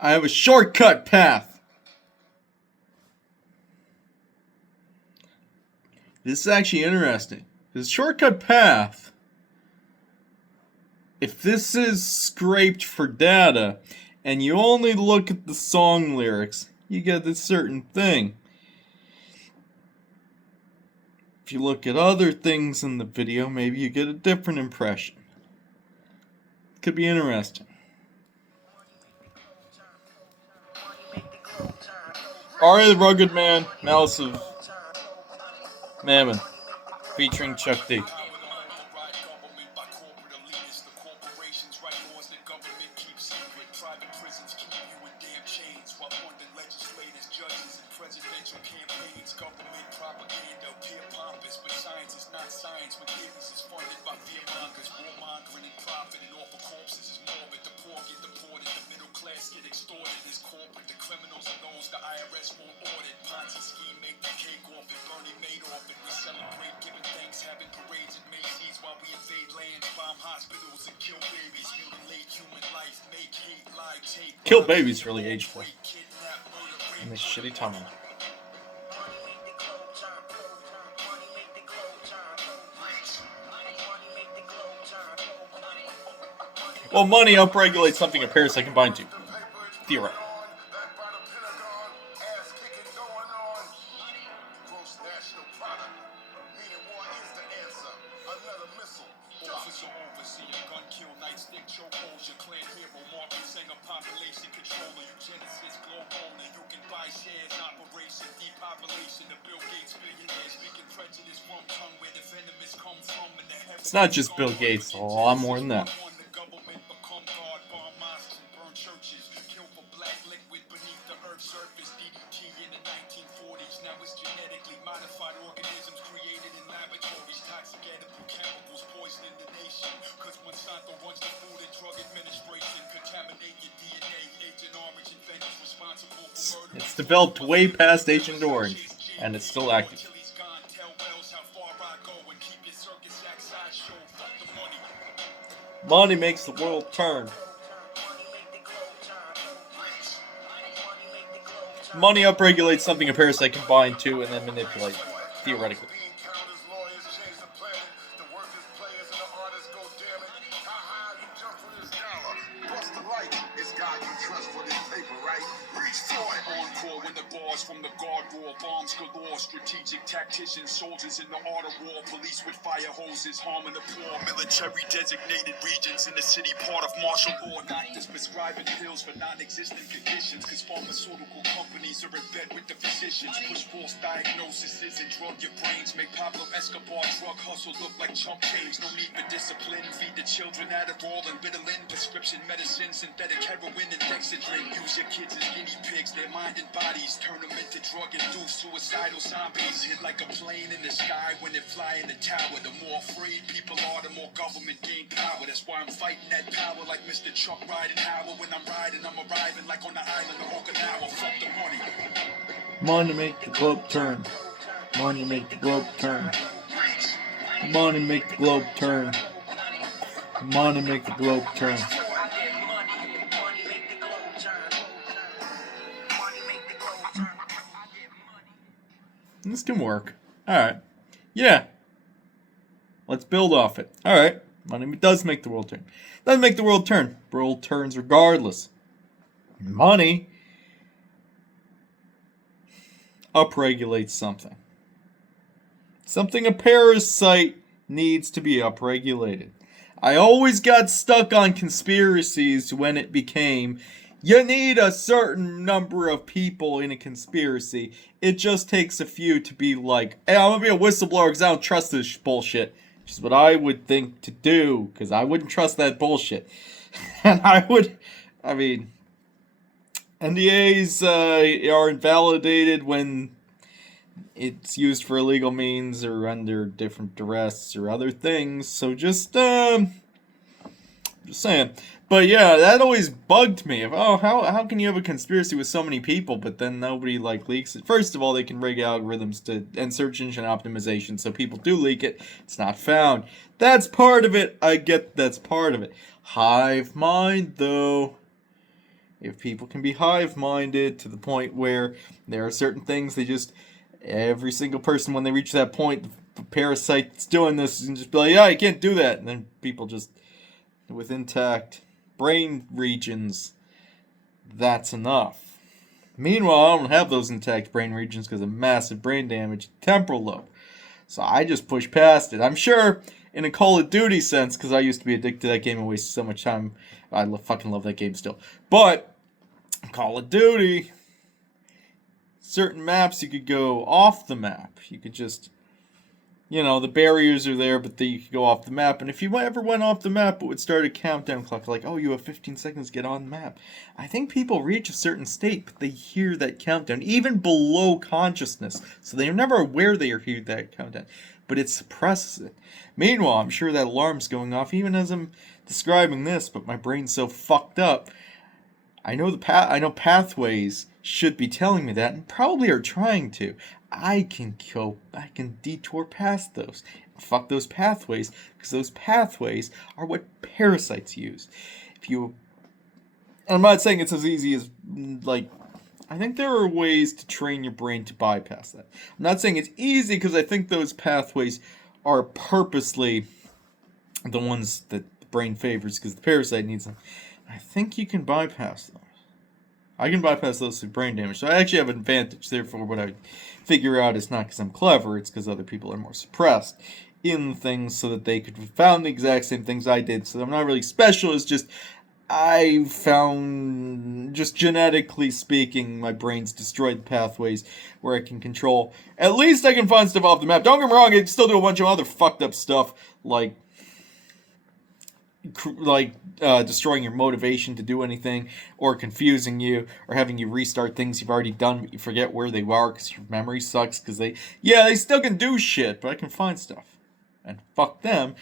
I have a shortcut path. This is actually interesting. This shortcut path, if this is scraped for data, and you only look at the song lyrics, you get this certain thing. If you look at other things in the video, maybe you get a different impression. Could be interesting. Ari the Rugged Man, Malice of Mammon, featuring Chuck D. Private prisons keep you in damn chains while funding legislators, judges, and presidential campaigns. Government propaganda appear pompous, but science is not science when business is funded by fearmongers. Warmongering and profiting off of corpses is morbid. The poor get deported, the middle class get extorted. Is corporate, the criminals are those the IRS won't audit. Ponzi scheme make the cake off it, Bernie made off it. We celebrate giving thanks, having parades and Macy's while we invade lands, bomb hospitals, and kill babies. Mutilate human life, make hate. Kill Baby's really ageful in this shitty time. Well, money upregulates something a parasite can bind to. Theoretically. Population controller, eugenicist, globe owner. You can buy shares, operation, depopulation. The Bill Gates billionaire speaking prejudice from tongue where the venomous come from. And the it's not just Bill Gates, a lot more than that. The government become God, bomb mosques and burn churches. Kill for black liquid beneath the earth's surface. DDT in the 1940s. Now it's genetically modified organisms created in laboratories. Toxic edible chemicals poisoning the nation. Cause Monsanto runs the Food and Drug Administration. Contaminate your DNA. Agent Orange inventors responsible for murder. It's developed way past Agent Orange, and it's still active. Money makes the world turn. Money upregulates something a parasite can bind to and then manipulate, theoretically. From the guard roar, bombs galore, strategic tacticians, soldiers in the art of war, police with fire hoses, harming the poor, military designated regions in the city, part of martial law, doctors prescribing pills for non-existent conditions, cause pharmaceutical companies are in bed with the physicians, push false diagnoses and drug your brains, make Pablo Escobar drug hustle look like chump change, no need for discipline, feed the children Adderall and Ritalin, prescription medicine, synthetic heroin and Dexedrine, use your kids as guinea pigs, their mind and bodies, turn them into drug-induced suicidal zombies. Hit like a plane in the sky when they fly in the tower. The more afraid people are, the more government gain power. That's why I'm fighting that power like Mr. Chuck riding Howard. When I'm riding, I'm arriving like on the island of Okinawa. Fuck the money. Money make the globe turn. Money make the globe turn. Money make the globe turn. Money make the globe turn. This can work. Alright. Yeah. Let's build off it. Alright. Money does make the world turn. Doesn't make the world turn. The world turns regardless. Money upregulates something. Something a parasite needs to be upregulated. I always got stuck on conspiracies when it became you need a certain number of people in a conspiracy. It just takes a few to be like, hey, I'm going to be a whistleblower because I don't trust this bullshit. Which is what I would think to do, because I wouldn't trust that bullshit. And NDAs are invalidated when it's used for illegal means or under different duress or other things. So just saying. But yeah, that always bugged me. How can you have a conspiracy with so many people, but then nobody leaks it? First of all, they can rig algorithms and search engine optimization, so people do leak it. It's not found. That's part of it. I get that's part of it. Hive mind, though. If people can be hive-minded to the point where there are certain things they just, every single person when they reach that point, the parasite that's doing this and just be like, yeah, I can't do that. And then people just, with intact brain regions, that's enough. Meanwhile, I don't have those intact brain regions because of massive brain damage, temporal lobe. So I just push past it. I'm sure in a Call of Duty sense, because I used to be addicted to that game and wasted so much time. I fucking love that game still. But Call of Duty, certain maps you could go off the map. You could just, the barriers are there, but then you could go off the map. And if you ever went off the map, it would start a countdown clock like, oh, you have 15 seconds to get on the map. I think people reach a certain state, but they hear that countdown, even below consciousness. So they're never aware they hear that countdown, but it suppresses it. Meanwhile, I'm sure that alarm's going off even as I'm describing this, but my brain's so fucked up. I know pathways should be telling me that, and probably are trying to. I can detour past those. Fuck those pathways, because those pathways are what parasites use. I'm not saying it's as easy as, I think there are ways to train your brain to bypass that. I'm not saying it's easy, because I think those pathways are purposely the ones that the brain favors, because the parasite needs them. I think you can bypass those. I can bypass those through brain damage, so I actually have an advantage. Therefore, what I figure out is not because I'm clever, it's because other people are more suppressed in things so that they could have found the exact same things I did. So I'm not really special, it's just I found, just genetically speaking, my brain's destroyed pathways where I can control. At least I can find stuff off the map. Don't get me wrong, I can still do a bunch of other fucked up stuff, like destroying your motivation to do anything, or confusing you, or having you restart things you've already done but you forget where they are because your memory sucks, because they still can do shit, but I can find stuff. And fuck them.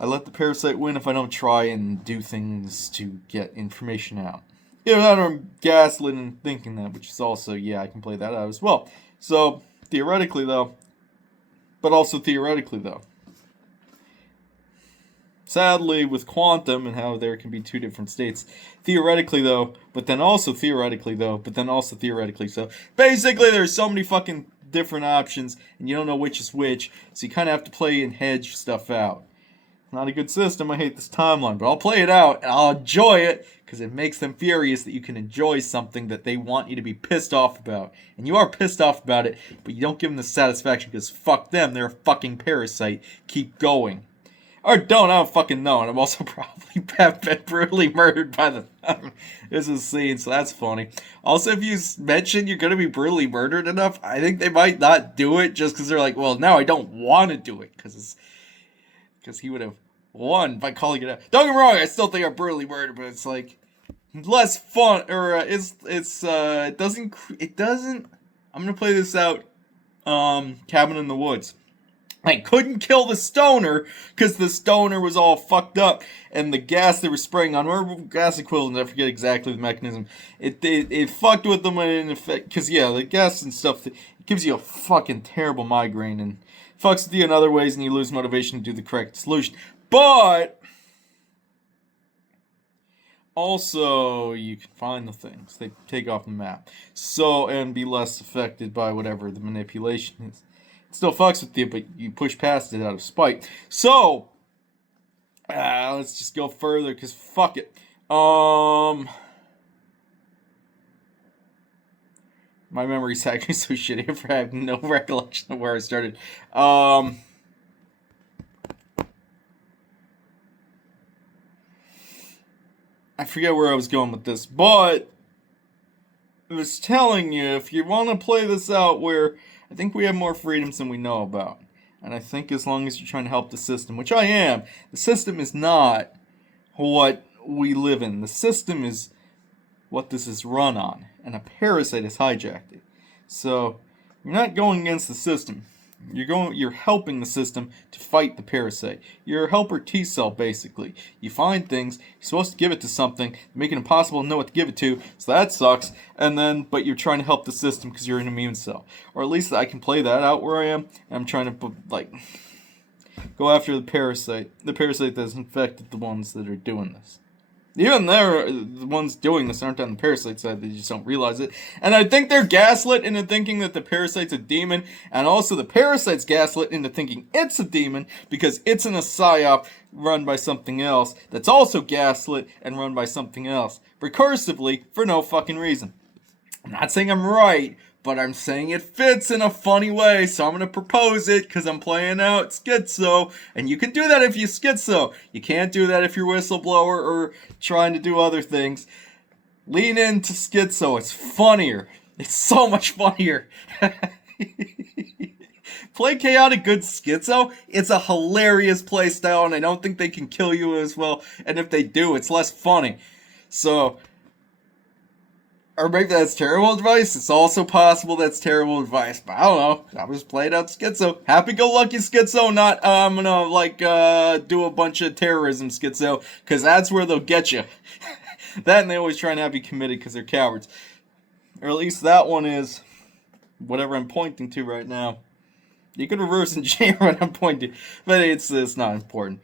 I let the parasite win if I don't try and do things to get information out. Either that or I'm gaslit and thinking that, which is also, I can play that out as well. So, theoretically though, sadly, with quantum and how there can be two different states, theoretically though, but then also theoretically. So basically, there's so many fucking different options, and you don't know which is which, so you kind of have to play and hedge stuff out. Not a good system, I hate this timeline, but I'll play it out, and I'll enjoy it, because it makes them furious that you can enjoy something that they want you to be pissed off about. And you are pissed off about it, but you don't give them the satisfaction, because fuck them, they're a fucking parasite. Keep going. Or don't, I don't fucking know, and I'm also probably been brutally murdered by the time this is seen, so that's funny. Also, if you mention you're gonna be brutally murdered enough, I think they might not do it, just because they're like, well, now I don't want to do it, because he would have won by calling it out. Don't get me wrong, I still think I'm brutally murdered, but it's like less fun, or it doesn't. I'm gonna play this out. Cabin in the Woods. I couldn't kill the stoner because the stoner was all fucked up, and the gas they were spraying on, or gas equivalent, I forget exactly the mechanism. It fucked with them, and because the gas and stuff, it gives you a fucking terrible migraine and fucks with you in other ways, and you lose motivation to do the correct solution. But also, you can find the things they take off the map, and be less affected by whatever the manipulation is. Still fucks with you, but you push past it out of spite. So, let's just go further, because fuck it. My memory's actually so shitty, I have no recollection of where I started. I forget where I was going with this, but I was telling you, if you want to play this out where I think we have more freedoms than we know about. And I think as long as you're trying to help the system, which I am, the system is not what we live in. The system is what this is run on. And a parasite has hijacked it. So, you're not going against the system. You're helping the system to fight the parasite. You're a helper T-cell, basically. You find things, you're supposed to give it to something, make it impossible to know what to give it to, so that sucks, but you're trying to help the system because you're an immune cell. Or at least I can play that out where I am, and I'm trying to, go after the parasite. The parasite that's infected the ones that are doing this. Even they're the ones doing this aren't on the parasite side, they just don't realize it. And I think they're gaslit into thinking that the parasite's a demon, and also the parasite's gaslit into thinking it's a demon because it's in a psyop run by something else that's also gaslit and run by something else. Recursively, for no fucking reason. I'm not saying I'm right, but I'm saying it fits in a funny way, so I'm gonna propose it because I'm playing out schizo, and you can do that if you schizo. You can't do that if you're whistleblower or trying to do other things. Lean into schizo. It's funnier. It's so much funnier. Play chaotic good schizo. It's a hilarious playstyle, and I don't think they can kill you as well. And if they do, it's less funny. So. Or maybe that's terrible advice. It's also possible that's terrible advice. But I don't know. I was playing out schizo. Happy-go-lucky schizo, not, I'm gonna, do a bunch of terrorism schizo. Because that's where they'll get you. That and they always try and have you committed because they're cowards. Or at least that one is whatever I'm pointing to right now. You could reverse engineer what I'm pointing to. But it's not important.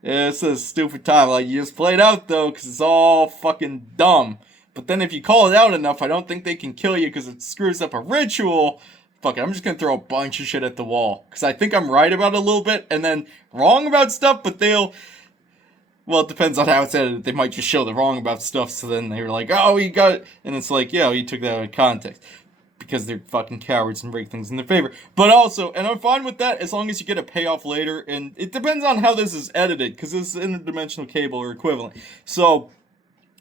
It's a stupid time. Like, you just play it out, though, because it's all fucking dumb. But then if you call it out enough, I don't think they can kill you because it screws up a ritual. Fuck it, I'm just gonna throw a bunch of shit at the wall. Because I think I'm right about it a little bit, and then wrong about stuff, but they'll... Well, it depends on how it's edited. They might just show the wrong about stuff, so then they're like, oh, you got it. And it's like, yeah, you took that out of context. Because they're fucking cowards and break things in their favor. But also, and I'm fine with that as long as you get a payoff later, and it depends on how this is edited, because this is interdimensional cable or equivalent. So...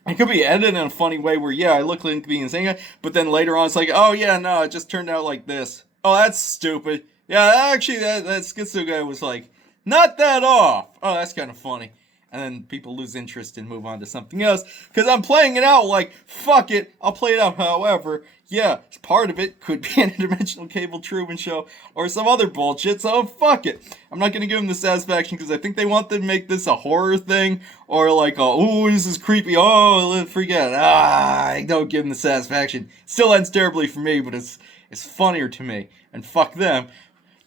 It could be edited in a funny way where, yeah, I look like the insane guy, but then later on it's like, oh yeah, no, it just turned out like this. Oh, that's stupid. Yeah, actually, that schizo guy was like, not that off. Oh, that's kind of funny. And then people lose interest and move on to something else, because I'm playing it out like, fuck it, I'll play it out however. Yeah, part of it could be an interdimensional cable Truman show, or some other bullshit, so fuck it. I'm not gonna give them the satisfaction, because I think they want to make this a horror thing, or like, oh, this is creepy, oh, forget it. I don't give them the satisfaction. Still ends terribly for me, but it's funnier to me, and fuck them.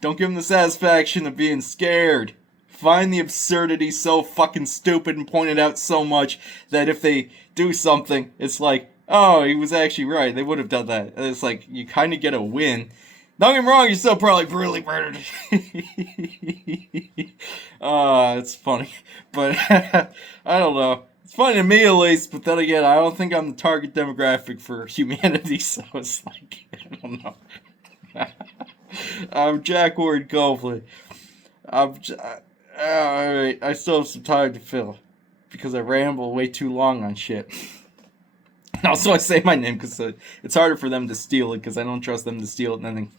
Don't give them the satisfaction of being scared. Find the absurdity so fucking stupid and point it out so much that if they do something, it's like, oh, he was actually right. They would have done that. And it's like, you kind of get a win. Don't get me wrong, you're still probably brutally murdered. It's funny. But, I don't know. It's funny to me at least, but then again, I don't think I'm the target demographic for humanity, so it's like, I don't know. I'm Jack Ward Copley. Alright, I still have some time to fill. Because I ramble way too long on shit. And also I say my name because it's harder for them to steal it, because I don't trust them to steal it and then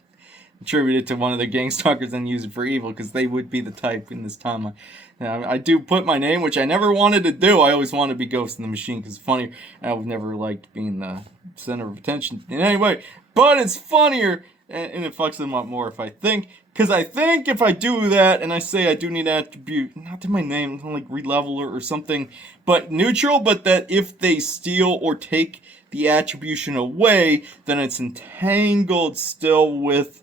attribute it to one of their gang stalkers and use it for evil, because they would be the type in this timeline. I do put my name, which I never wanted to do. I always wanted to be Ghost in the Machine because it's funny. I've never liked being the center of attention in any way. But it's funnier, and it fucks them up more if I think. Because I think if I do that, and I say I do need attribute, not to my name, like releveler or something, but neutral, but that if they steal or take the attribution away, then it's entangled still with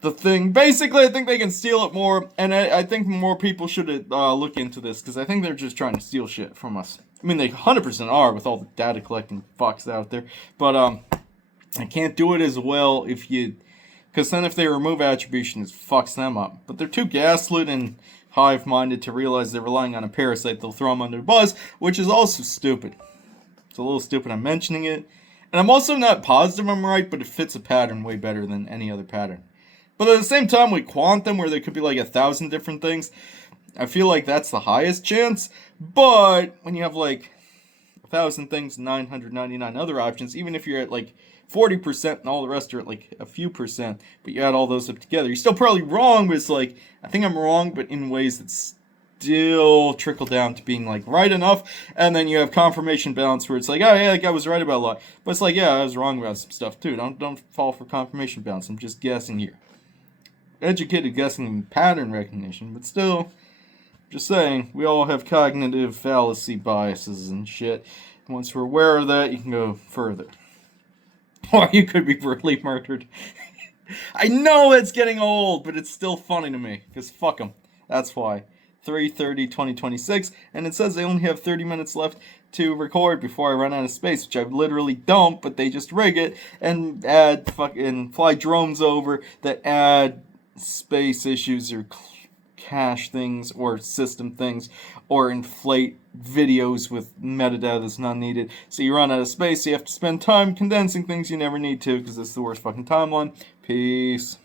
the thing. Basically, I think they can steal it more, and I think more people should look into this, because I think they're just trying to steal shit from us. I mean, they 100% are with all the data collecting fucks out there, but I can't do it as well if you... Because then if they remove attribution, it fucks them up. But they're too gaslit and hive-minded to realize they're relying on a parasite. They'll throw them under the bus, which is also stupid. It's a little stupid I'm mentioning it. And I'm also not positive I'm right, but it fits a pattern way better than any other pattern. But at the same time, with quantum, where there could be like 1,000 different things, I feel like that's the highest chance. But when you have like 1,000 things and 999 other options, even if you're at like 40% and all the rest are at like a few percent, but you add all those up together, you're still probably wrong, but it's like, I think I'm wrong, but in ways that still trickle down to being like right enough, and then you have confirmation balance where it's like, oh yeah, that guy was right about a lot, but it's like, yeah, I was wrong about some stuff too. Don't fall for confirmation balance. I'm just guessing here. Educated guessing and pattern recognition, but still, just saying, we all have cognitive fallacy biases and shit. Once we're aware of that, you can go further. Or you could be brutally murdered. I know it's getting old, but it's still funny to me. Because fuck them. That's why. 3/30/2026, and it says they only have 30 minutes left to record before I run out of space, which I literally don't, but they just rig it and add fucking fly drones over that add space issues or cache things or system things or inflate videos with metadata that's not needed. So you run out of space, so you have to spend time condensing things you never need to because it's the worst fucking timeline. Peace.